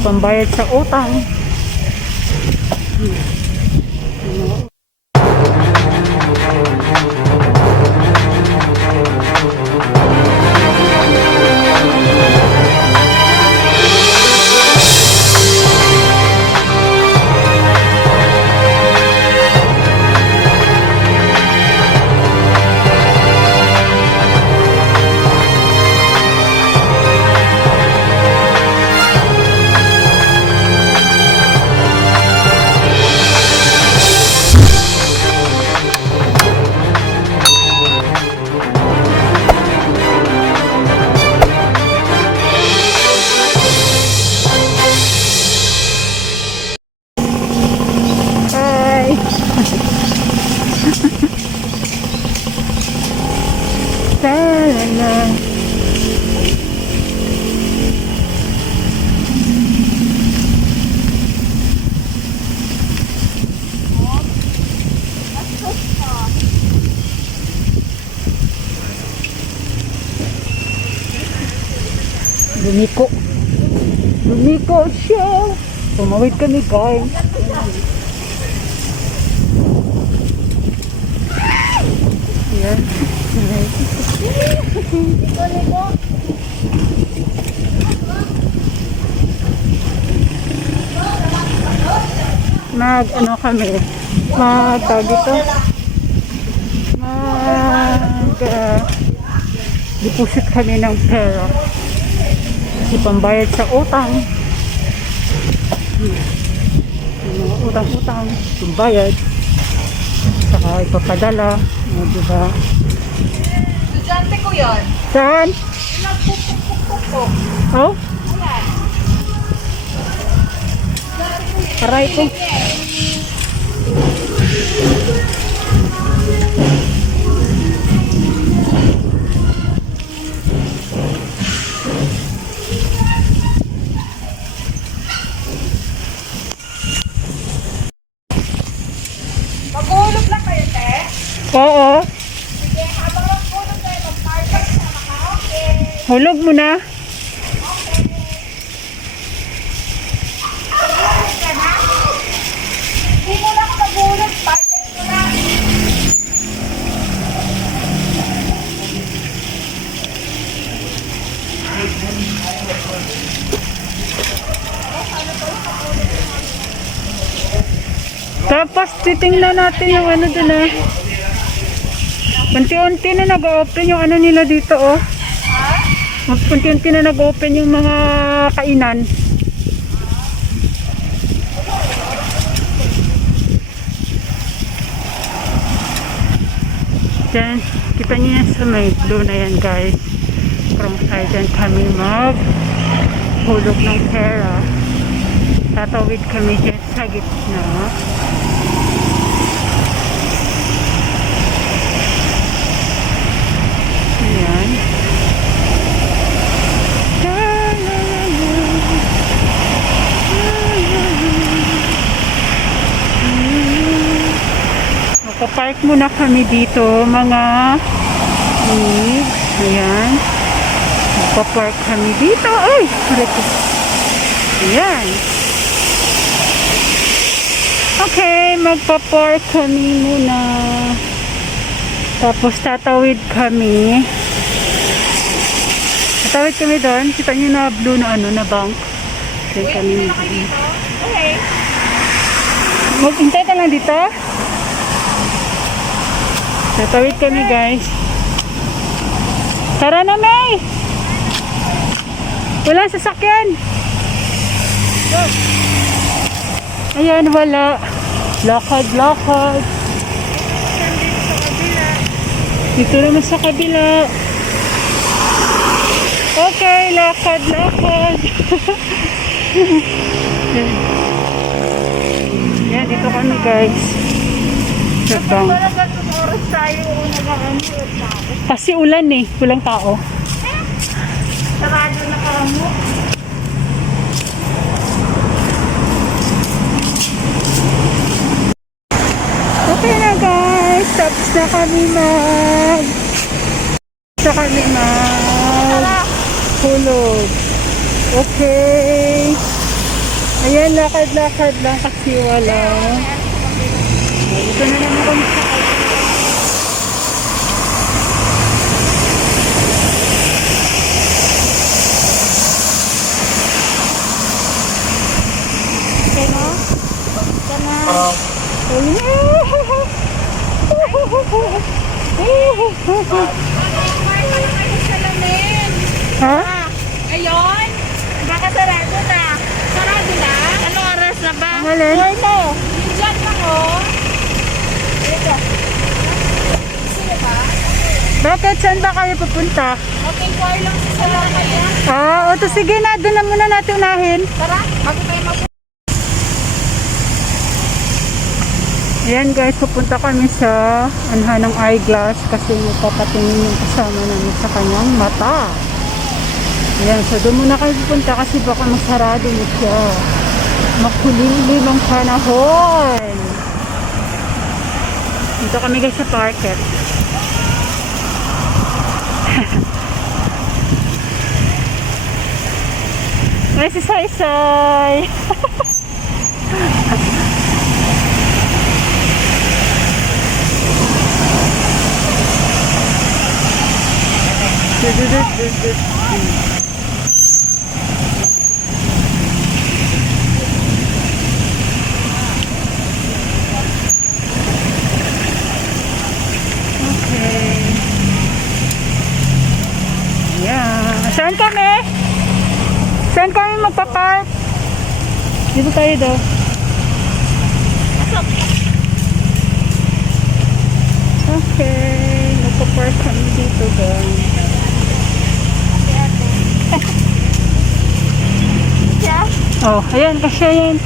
pambayad sa utang. Talala. Lumiko siya. Tumawid kami guys. Yan. Ano kami, tawag dito, deposit kami ng pera kasi pambayad sa utang. Utang, pambayad saka ipapadala, diba? Estudyante ko yun. Saan? Pinagpupukpukpuk. Oh? Ayan. Aray ko. Magulog lang kayo, te? Oo. Sige, habang magulog kayo, mag-park sa mga okay. Hulog mo na. Hindi mo lang magulog, park mo na. Tapos titingnan natin yung ano dun ah. Unti-unti na nag-open yung ano nila dito oh. Unti-unti na nag-open yung mga kainan. Then, kita niyo yan sa may blue na yan guys. From side yan kami hulog ng pera. Tatawid kami dyan sa gitna. Ayan. Makapark muna kami dito mga kids. Ayan. Makapark kami dito. Ay! Ayan. Okay, magpa-park kami muna. Tapos tatawid kami. Tatawid kami doon. Kita nyo na blue na ano, na bank. Okay, kami Okay. maghintay ka lang dito. Tatawid kami guys. Tara na May! Wala sasakyan. Ayan, wala. Lakad. Dito naman sa kabila. Okay, lakad. Yan, dito kami guys. Sabang. Oras tayo nag-aamot na ako. Kasi ulan eh, walang tao. Sarado na kamo. Okay na guys, tapos na kami hulog. Okay. Ayan, lakad-lakad lang kasi wala. Dito na naman kami sa okay na? Ito na. Ha? Ayun. Baka sarado na. Sarado na? Anong oras na ba? Ang alin? Ay, no. Yung dyan lang, oh. Dito. Sino ba? Bakit? Saan ba kayo pupunta? Mag-inquire lang sa salamat yan. O to sige na, doon na muna natin unahin. Tara, bago tayo mag- Ayan guys, pupunta kami sa anhan ng eyeglass kasi magpapatingin yung kasama namin sa kanyang mata. Ayan, so doon muna kami pupunta kasi baka masarado mo siya. Makulimlim ang panahon. Dito kami guys sa parket. Ay, si Saysay! Okay. Yeah. Saan kami? Saan kami magpa-park? Dito tayo daw. Okay. Magpa-park kami dito guys. siya. Oh, ayan, kasi yan.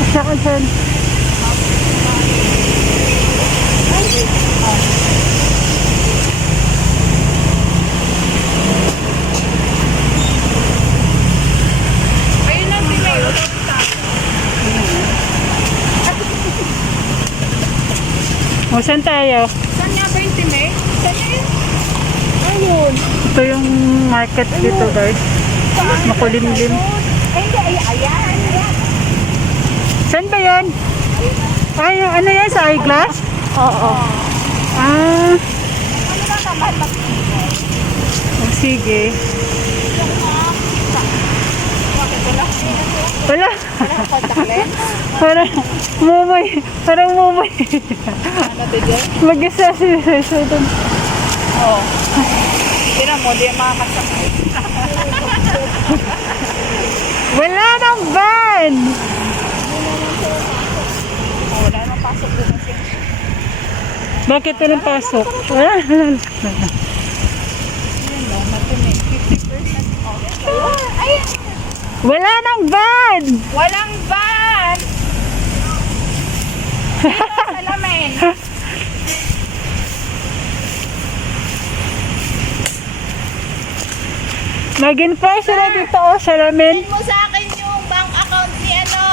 Kasi ako dyan. Ayun na, Pinoy. O, saan tayo? Saan nga ba yung Pinoy? Saan nga yun? Ayun. Ito yung market dito guys. Makulimlim. Ay, hindi. Ayan. Ayan. Saan ba yan? Ay, ano yan? Sa eyeglass? Oo. Ah, Ano ba naman mag-Pinoy? oh, sige. Bakit wala? Wala. Wala kang contact lens? Parang mumoy. Parang mumoy. Ano ba dyan? Mag-isa si doon. Oo. Tira mo, di makakasakay. Wala nang van! Oo, wala nang pasok doon kasi. Bakit walang pasok? Wala. Yun no, matuloy. 50% off. Ayun! Wala nang van! Walang van! Dito, salamin. Mag-inquire sila dito oh, salamin. Send mo sa akin yung bank account ni ano.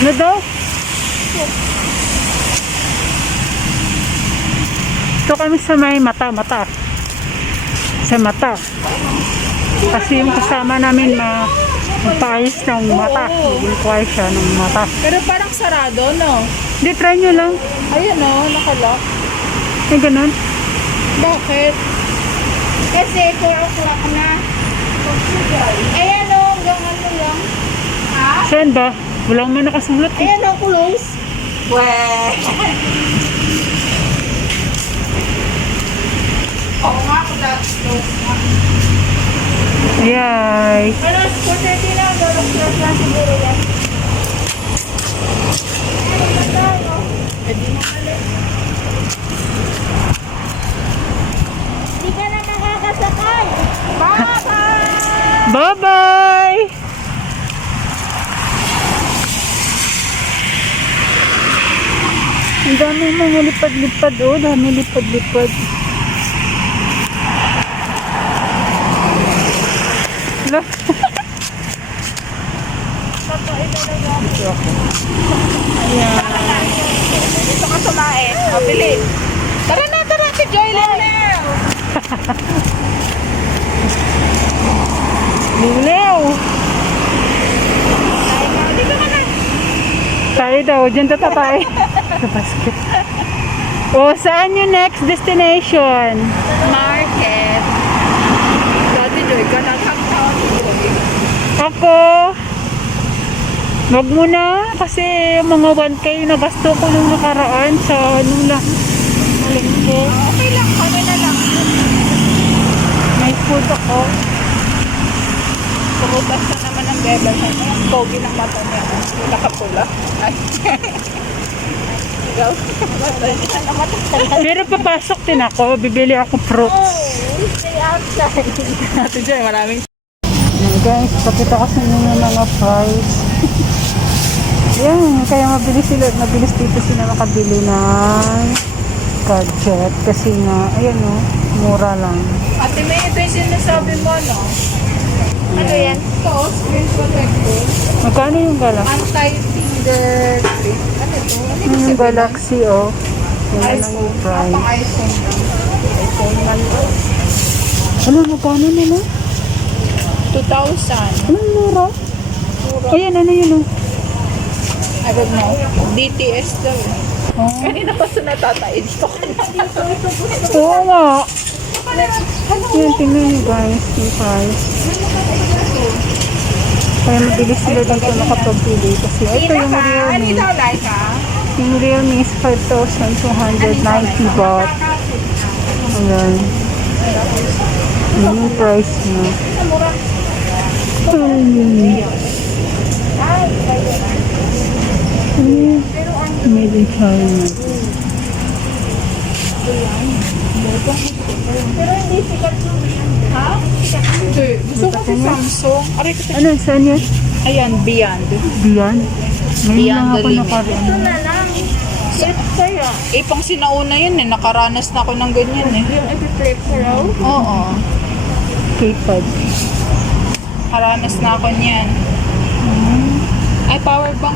Ano daw? Ito kami sa may mata. Sa mata. Kasi yung kasama namin magpaayos ng mata. Mag-inquire siya ng mata. Pero parang sarado, no? Hindi, try nyo lang. Ayun no, nakalock. Ay, ganun. Bakit? Kasi 4 o'clock na. Ayan o, hanggang ano lang. Ha? Saan ba? Walang man nakasulat eh. Ayan o, close. Weh. Oo nga, kung that's close nga. Ayay. Ano, 4:30 na, alas 12 na siguro yan. Ayan, maganda, no? Pwede mo alis. Hindi ka na makakasakay. Bye-bye! Bye-bye! Ang dami mga lipad-lipad oh. Dami lipad-lipad. Hala. Ayan. Gusto ka sumain. Mabili. Tara na, si Joylen na. daw. Diyan daw tatay. Sa basket. O, saan yung next destination? Market. Dati Joy ka nakakataon. Ako, wag mo na. Kasi mga 1K na gasto ko nung nakaraan sa nung lang. Malingko. Okay lang, kami na lang. May food ako. Pumutas na naman ang bebel. Ang pogi ng mata niya. Nakapula. Ay. Ikaw? Pero papasok din ako. Bibili ako fruits. Stay outside. Ate Joy, maraming Ayan, guys, pakita ko sa inyo yung mga price. Yan, kaya mabilis dito sila makabili ng gadget. Kasi nga, ayan o, mura lang. Ate May, ito yung sinasabi mo, no? Ano yan? Ito, screen protector. Magkano yung Galaxy? Anti-fingerprint. Ano ito? Ano Ano yung Galaxy o? Yan lang iPhone. yung price. Pang iPhone lang. iPhone lang. Ano, magkano nila? 2,000. Anong mura? Ayan, ano yun o? I don't know. DTS daw. Oh. Kanina pa sa natataid ko. Oo nga. Yan, tingnan nyo guys, yung price. Kaya mabilis sila dito makapagbili. Kasi ito yung Ano Realme. daw like ha? Yung Realme is 5,290 baht. Ayan. Yun yung price niya. Made in China. Ha? Hindi. Gusto ko si Samsung. Aray ko. Ano, saan yan? Ayan, Beyond. Beyond? Ngayon Beyond lang the ako limit. nakaroon. lang. Kaya. Eh, pang sinauna yun eh. Nakaranas na ako ng ganyan eh. Yung Epic Pro? Oo. K-pad. Nakaranas na ako niyan. Ay, power bank.